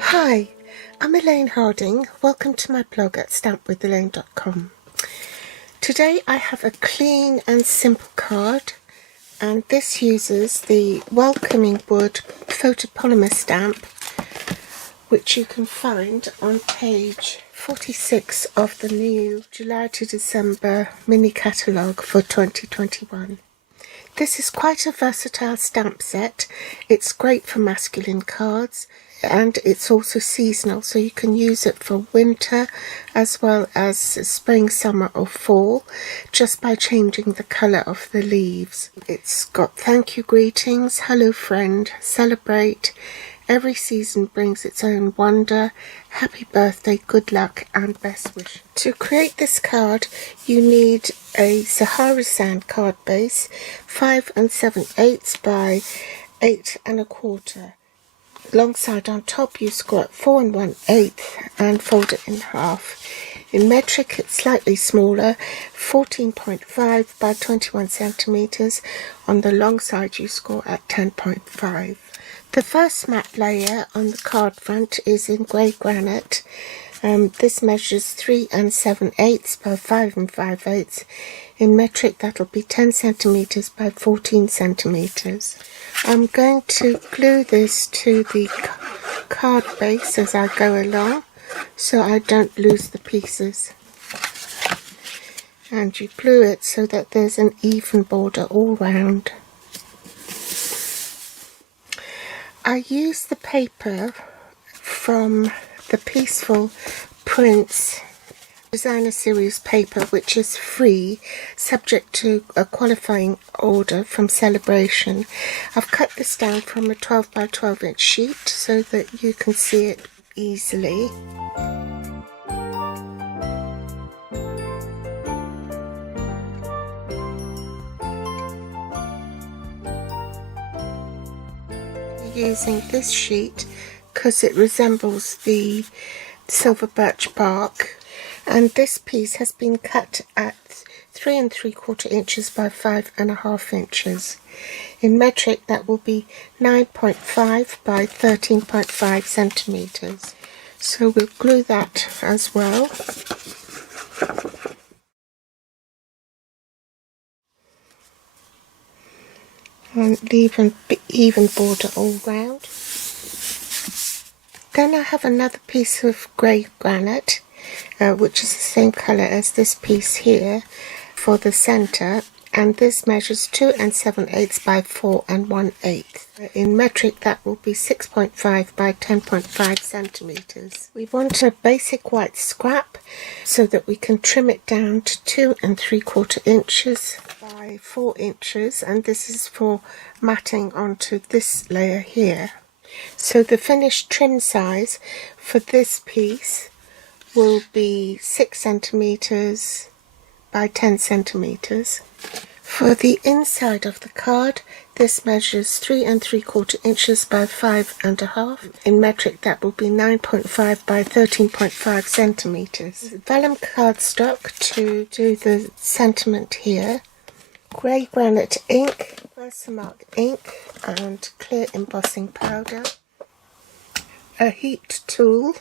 Hi, I'm Elaine Harding. Welcome to my blog at stampwithelaine.com. Today I have a clean and simple card, and this uses the Welcoming Wood photopolymer stamp, which you can find on page 46 of the new July to December mini catalogue for 2021. This is quite a versatile stamp set. It's great for masculine cards, and it's also seasonal, so you can use it for winter as well as spring, summer or fall just by changing the colour of the leaves. It's got thank you greetings, hello friend, celebrate, every season brings its own wonder, happy birthday, good luck and best wish. To create this card you need a Sahara sand card base, 5 7/8 by 8 1/4. Long side on top you score at 4 1/8 and fold it in half. In metric it's slightly smaller, 14.5 by 21 centimeters. On the long side you score at 10.5. The first matte layer on the card front is in grey granite. This measures 3 7/8 by 5 5/8. In metric that'll be 10 centimeters by 14 centimeters. I'm going to glue this to the card base as I go along so I don't lose the pieces. And you glue it so that there's an even border all round. I use the paper from the Peaceful Prints Designer Series paper, which is free, subject to a qualifying order from Celebration. I've cut this down from a 12 by 12 inch sheet so that you can see it easily. Using this sheet because it resembles the silver birch bark, and this piece has been cut at 3 3/4 inches by 5 1/2 inches. In metric that will be 9.5 by 13.5 centimeters. So we'll glue that as well. And leave an even border all round. Then I have another piece of grey granite, which is the same colour as this piece here, for the centre, and this measures 2 7/8 by 4 1/8. In metric that will be 6.5 by 10.5 centimeters. We want a basic white scrap so that we can trim it down to 2 3/4 inches by 4 inches, and this is for matting onto this layer here. So the finished trim size for this piece will be 6 centimeters by 10 centimeters. For the inside of the card, this measures 3 3/4 inches by 5 1/2. In metric that will be 9.5 by 13.5 centimeters. Vellum cardstock to do the sentiment here. Grey granite ink, Versamark ink and clear embossing powder. A heat tool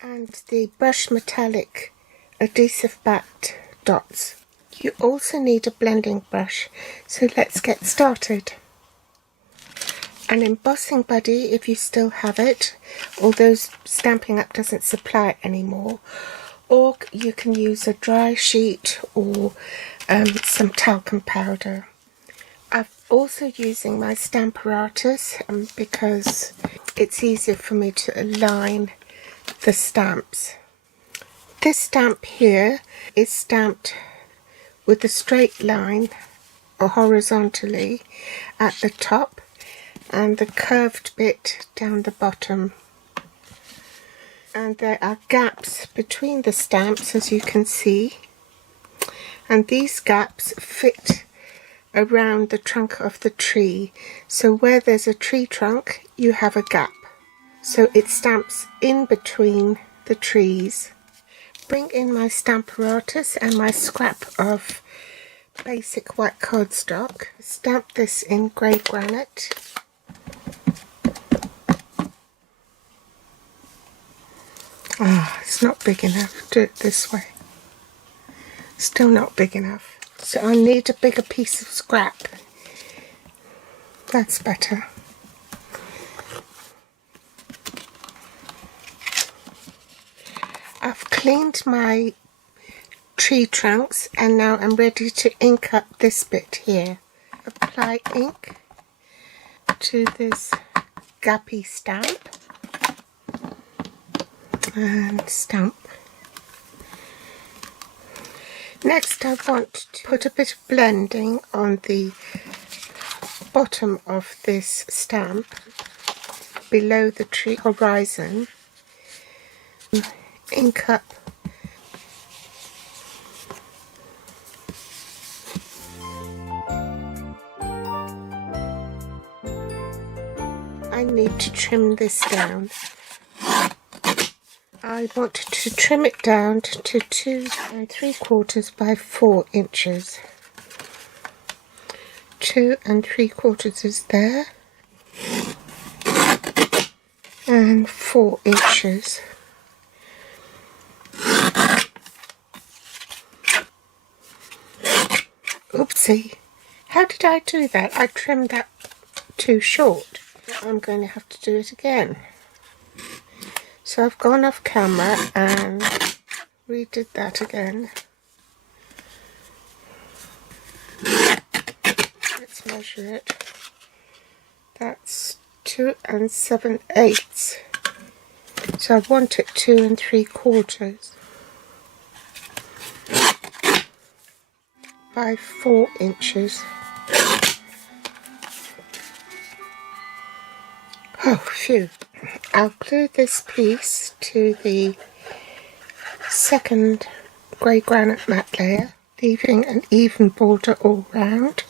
and the brush metallic adhesive backed dots. You also need a blending brush, so let's get started. An embossing buddy if you still have it, although Stampin' Up doesn't supply it anymore, or you can use a dry sheet or some talcum powder. I'm also using my Stamparatus because it's easier for me to align the stamps. This stamp here is stamped with a straight line or horizontally at the top and the curved bit down the bottom. And there are gaps between the stamps, as you can see, and these gaps fit around the trunk of the tree. So where there's a tree trunk you have a gap, so it stamps in between the trees. Bring in my Stamparatus and my scrap of basic white cardstock. Stamp this in grey granite. Ah, it's not big enough. Do it this way. Still not big enough. So I need a bigger piece of scrap. That's better. I've cleaned my tree trunks and now I'm ready to ink up this bit here. Apply ink to this gappy stamp and stamp. Next I want to put a bit of blending on the bottom of this stamp below the tree horizon. Ink up I need to trim this down. I want to trim it down to 2 3/4 by 4 inches. 2 3/4 is there, and 4 inches. Oopsie, how did I do that? I trimmed that too short. I'm going to have to do it again. So I've gone off camera and redid that again. Let's measure it. That's 2 7/8. So I want it 2 3/4 by 4 inches. Oh, phew. I'll glue this piece to the second grey granite matte layer, leaving an even border all round.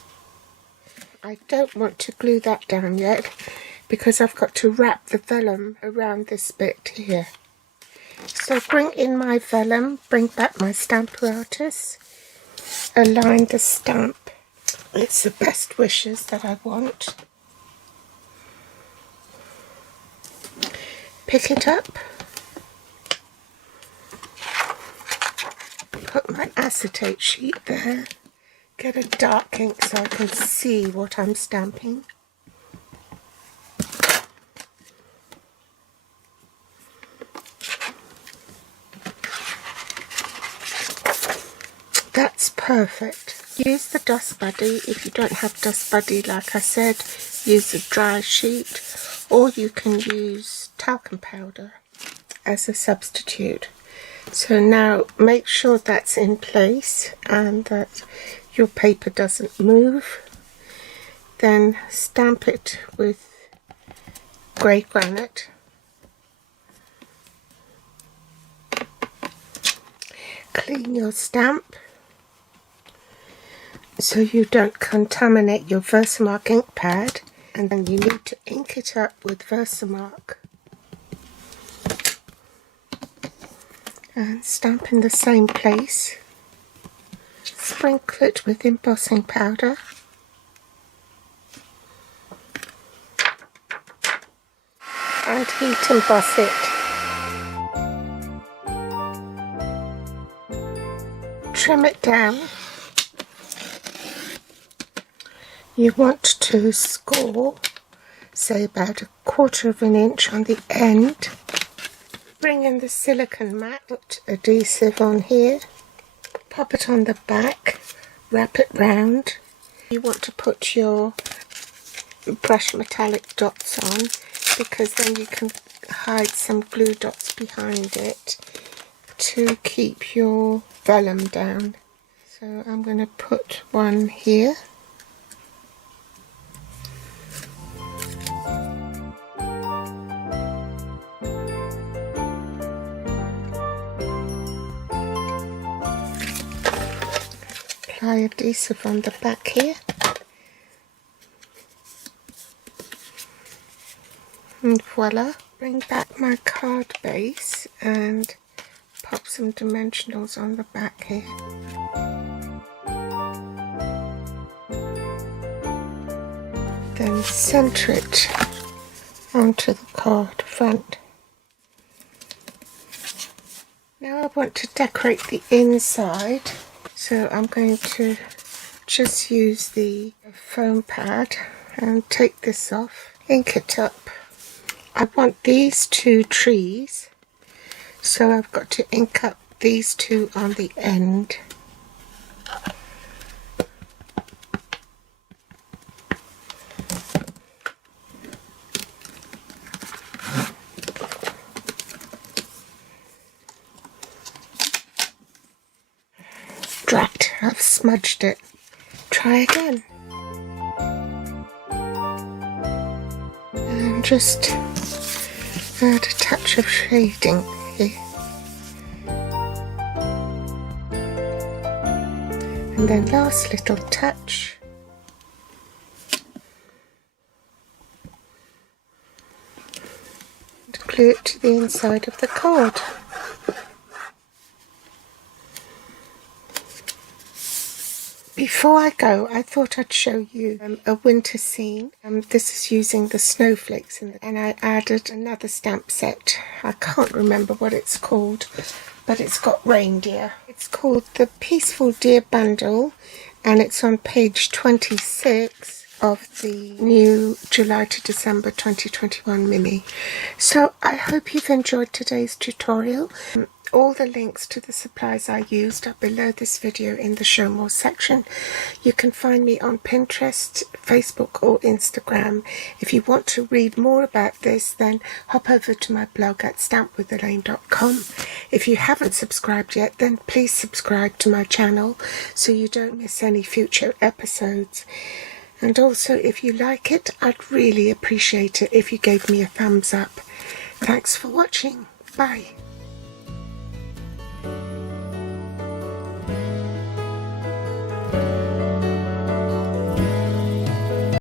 I don't want to glue that down yet because I've got to wrap the vellum around this bit here. So bring in my vellum, bring back my stamp apparatus, align the stamp. It's the best wishes that I want. Pick it up, put my acetate sheet there, get a dark ink so I can see what I'm stamping. That's perfect. Use the dust buddy. If you don't have dust buddy, like I said, use a dry sheet, or you can use talcum powder as a substitute. So now make sure that's in place and that your paper doesn't move. Then stamp it with grey granite. Clean your stamp so you don't contaminate your Versamark ink pad, and then you need to ink it up with Versamark and stamp in the same place. Sprinkle it with embossing powder. And heat emboss it. Trim it down. You want to score, say about 1/4 inch on the end. Bring in the silicone mat, put adhesive on here, pop it on the back, wrap it round. You want to put your brush metallic dots on because then you can hide some glue dots behind it to keep your vellum down. So I'm going to put one here. Apply adhesive on the back here. And voila. Bring back my card base and pop some dimensionals on the back here. Then center it onto the card front. Now I want to decorate the inside, so I'm going to just use the foam pad and take this off, ink it up. I want these two trees, so I've got to ink up these two on the end. Drat, I've smudged it. Try again. And just add a touch of shading here. And then last little touch. And glue it to the inside of the card. Before I go, I thought I'd show you a winter scene. This is using the snowflakes and I added another stamp set. I can't remember what it's called, but it's got reindeer. It's called the Peaceful Deer Bundle, and it's on page 26 of the new July to December 2021 mini. So I hope you've enjoyed today's tutorial. All the links to the supplies I used are below this video in the Show More section. You can find me on Pinterest, Facebook or Instagram. If you want to read more about this, then hop over to my blog at stampwithelaine.com. If you haven't subscribed yet, then please subscribe to my channel so you don't miss any future episodes. And also, if you like it, I'd really appreciate it if you gave me a thumbs up. Thanks for watching. Bye.